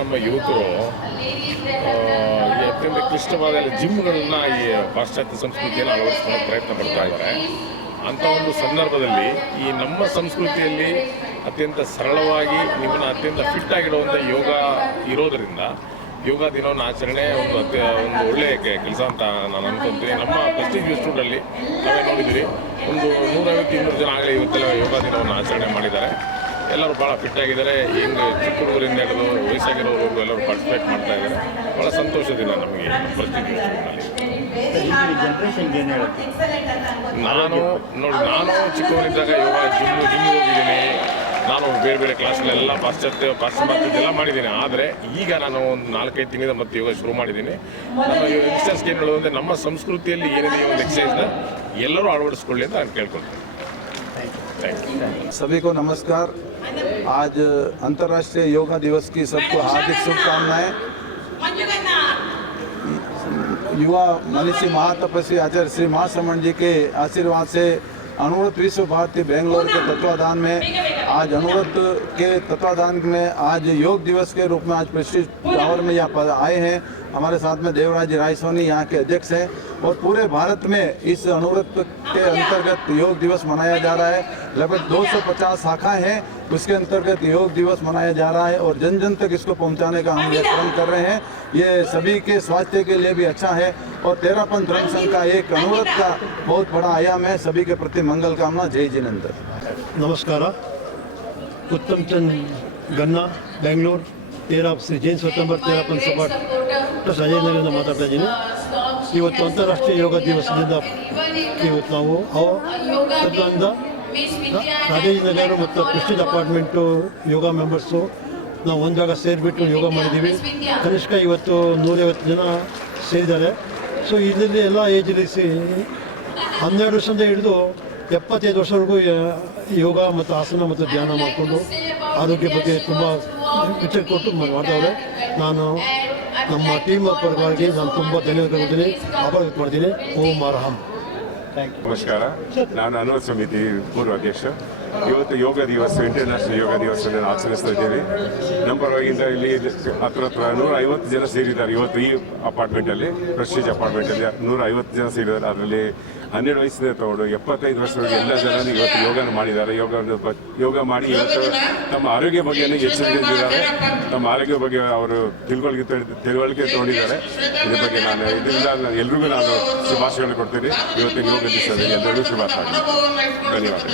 ನಮ್ಮ ಯುವಕರು ಅತ್ಯಂತ ಕ್ಲಿಷ್ಟವಾದ ಜಿಮ್ಗಳನ್ನ ಈ ಪಾಶ್ಚಾತ್ಯ ಸಂಸ್ಕೃತಿಯಲ್ಲಿ ಅಳವಡಿಸ್ಕೊಳ್ಳೋಕೆ ಪ್ರಯತ್ನ ಪಡ್ತಾ ಇದ್ದಾರೆ. ಅಂಥ ಒಂದು ಸಂದರ್ಭದಲ್ಲಿ ಈ ನಮ್ಮ ಸಂಸ್ಕೃತಿಯಲ್ಲಿ ಅತ್ಯಂತ ಸರಳವಾಗಿ ನಿಮ್ಮನ್ನು ಅತ್ಯಂತ ಫಿಟ್ ಆಗಿಡುವಂಥ ಯೋಗ ಇರೋದರಿಂದ, ಯೋಗ ದಿನವನ್ನು ಆಚರಣೆ ಒಂದು ಅತ್ಯ, ಒಂದು ಒಳ್ಳೆಯ ಕೆಲಸ ಅಂತ ನಾನು ಅನ್ಕೊಂತೀನಿ. ನಮ್ಮ ಪ್ರೆಸ್ಟೀಜ್ ಇನ್ಸ್ಟಿಟ್ಯೂಟಲ್ಲಿ ನಾವೇ ನೋಡಿದ್ದೀವಿ ಒಂದು ನೂರೈವತ್ತು ಇನ್ನೂರು ಜನ ಆಗಲೇ ಇವತ್ತೆಲ್ಲ ಯೋಗ ದಿನವನ್ನು ಆಚರಣೆ ಮಾಡಿದ್ದಾರೆ. ಎಲ್ಲರೂ ಭಾಳ ಫಿಟ್ ಆಗಿದ್ದಾರೆ. ಹಿಂಗೆ ಚಿಕ್ಕ ಹುಡುಗರಿಂದ ಹಿಡಿದು ವಯಸ್ಸಾಗಿರೋರು ಎಲ್ಲರೂ ಪಾರ್ಟಿಸಿಪೇಟ್ ಮಾಡ್ತಾ ಇದ್ದಾರೆ. ಭಾಳ ಸಂತೋಷದಿಂದ ನಮಗೆ ಪ್ರತಿ ನಾನು ನೋಡಿ, ನಾನು ಚಿಕ್ಕವನಿದ್ದಾಗ ಯೋಗ ಜಿಮ್ ಜಿಮ್ ಹೋಗಿದ್ದೀನಿ. ನಾನು ಬೇರೆ ಬೇರೆ ಕ್ಲಾಸ್ಗಳೆಲ್ಲ ಪಾಶ್ಚಾತ್ಯ ಪಾಶ್ಚಿಮಾತ್ಯದೆಲ್ಲ ಮಾಡಿದ್ದೀನಿ. ಆದರೆ ಈಗ ನಾನು ಒಂದು ನಾಲ್ಕೈದು ತಿಂಗಳಿಂದ ಮತ್ತೆ ಯೋಗ ಶುರು ಮಾಡಿದ್ದೀನಿ. ನಾನು ಯಂಗ್ಸ್ಟರ್ಸ್ಗೆ ಏನು ಹೇಳೋದು ಅಂದರೆ ನಮ್ಮ ಸಂಸ್ಕೃತಿಯಲ್ಲಿ ಏನಿದೆ ಈ ಒಂದು ಎಕ್ಸಸೈಸ್ನ ಎಲ್ಲರೂ ಅಳವಡಿಸ್ಕೊಳ್ಳಿ ಅಂತ ನಾನು ಕೇಳ್ಕೊಳ್ತೀನಿ. ಥ್ಯಾಂಕ್ ಯು ನಮಸ್ಕಾರ. आज अंतर्राष्ट्रीय योगा दिवस की सबको हार्दिक शुभकामनाएँ। युवा मनीषी महातपस्वी आचार्य श्री महासमण जी के आशीर्वाद से अनुव्रत विश्व भारती बेंगलोर के तत्वाधान में आज अनुव्रत के तत्वाधान में आज योग दिवस के रूप में आज प्रेस्टीज टावर में यहाँ आए हैं। हमारे साथ में देवराज राय सोनी यहाँ के अध्यक्ष हैं और पूरे भारत में इस अनुव्रत के अंतर्गत योग दिवस मनाया जा रहा है। लगभग 250 शाखाएँ हैं, उसके अंतर्गत योग दिवस मनाया जा रहा है और जन जन तक इसको पहुँचाने का हम यत्न कर रहे हैं। ये सभी के स्वास्थ्य के लिए भी अच्छा है और तेरापन धर्म संघ का एक अनुव्रत का बहुत बड़ा आयाम है। सभी के प्रति मंगल कामना। जय जिनेन्द्र। नमस्कार। उत्तम चंद गन्ना, बेंगलोर, तेरह से जैन स्वतंत्र तेरापन सपाट ಅಜಯ್ ನಗರದಿಂದ ಮಾತಾಡ್ತಾ ಇದ್ದೀನಿ ಇವತ್ತು ಅಂತಾರಾಷ್ಟ್ರೀಯ ಯೋಗ ದಿವಸದಿಂದ ಇವತ್ತು ನಾವು ಅವ ತದ್ರಿಂದ ರಾಜೇಂದ್ರ ಮತ್ತು ಪ್ರೆಸ್ಟೀಜ್ ಅಪಾರ್ಟ್ಮೆಂಟು ಯೋಗ ಮೆಂಬರ್ಸು ನಾವು ಒಂದು ಜಾಗ ಸೇರಿಬಿಟ್ಟು ಯೋಗ ಮಾಡಿದ್ದೀವಿ ಕನಿಷ್ಠ ಇವತ್ತು ನೂರೈವತ್ತು ಜನ ಸೇರಿದ್ದಾರೆ ಸೊ ಇದರಲ್ಲಿ ಎಲ್ಲ ಏಜ್ ಸಿ ಹನ್ನೆರಡು ವರ್ಷದಿಂದ ಹಿಡಿದು ಎಪ್ಪತ್ತೈದು ವರ್ಷವರೆಗೂ ಯೋಗ ಮತ್ತು ಆಸನ ಮತ್ತು ಧ್ಯಾನ ಮಾಡಿಕೊಂಡು ಆರೋಗ್ಯ ಬಗ್ಗೆ ತುಂಬ ವಿಚಾರ ಕೊಟ್ಟು ಮಾಡ್ತಾವ್ರೆ ನಾನು ನಮ್ಮ ಟೀಮ್ ಪರವಾಗಿ ನಾನು ತುಂಬ ಧನ್ಯವಾದ ಕೊಡ್ತೀನಿ ಆಭಾರ ವ್ಯಕ್ತ ಮಾಡ್ತೀನಿ ಓಂ ಅರ್ಹಂ. ನಮಸ್ಕಾರ. ನಾನು ಅನುವತ್ ಸಮಿತಿ ಪೂರ್ವ ಅಧ್ಯಕ್ಷ. ಇವತ್ತು ಯೋಗ ದಿವಸ ಇಂಟರ್ನ್ಯಾಷನಲ್ ಯೋಗ ದಿವಸ ಆಚರಿಸ್ತಾ ಇದ್ದೇವೆ. ನಮ್ಮ ಪರವಾಗಿಂದ ಇಲ್ಲಿ ಹತ್ರ ಹತ್ರ ನೂರ ಐವತ್ತು ಜನ ಸೇರಿದ್ದಾರೆ ಇವತ್ತು ಈ ಅಪಾರ್ಟ್ಮೆಂಟಲ್ಲಿ ಪ್ರೆಸ್ಟೀಜ್ ಅಪಾರ್ಟ್ಮೆಂಟಲ್ಲಿ ನೂರ ಐವತ್ತು ಜನ ಸೇರಿದ್ದಾರೆ. ಅದರಲ್ಲಿ ಹನ್ನೆರಡು ವಯಸ್ಸಿನ ತಗೊಂಡು ಎಪ್ಪತ್ತೈದು ವರ್ಷದವರೆಗೆ ಎಲ್ಲ ಜನರು ಇವತ್ತು ಯೋಗನ ಮಾಡಿದ್ದಾರೆ. ಯೋಗ ಯೋಗ ಮಾಡಿ ಇವತ್ತು ತಮ್ಮ ಆರೋಗ್ಯ ಬಗ್ಗೆ ಎಚ್ಚರಿಕೆಯಿಂದಿದ್ದಾರೆ ತಮ್ಮ ಆರೋಗ್ಯ ಬಗ್ಗೆ ಅವರು ತಿಳುವಳಿಕೆ ತಿಳುವಳಿಕೆ ತಗೊಂಡಿದ್ದಾರೆ. ಇದ್ರ ಬಗ್ಗೆ ನಾನು, ಇದರಿಂದ ಎಲ್ರಿಗೂ ನಾನು ಶುಭಾಶಯಗಳು ಕೊಡ್ತೀನಿ. ಇವತ್ತಿನ ಯೋಗ ದಿವಸದಲ್ಲಿ ಎಲ್ಲರಿಗೂ ಶುಭಾಶಯ ಧನ್ಯವಾದ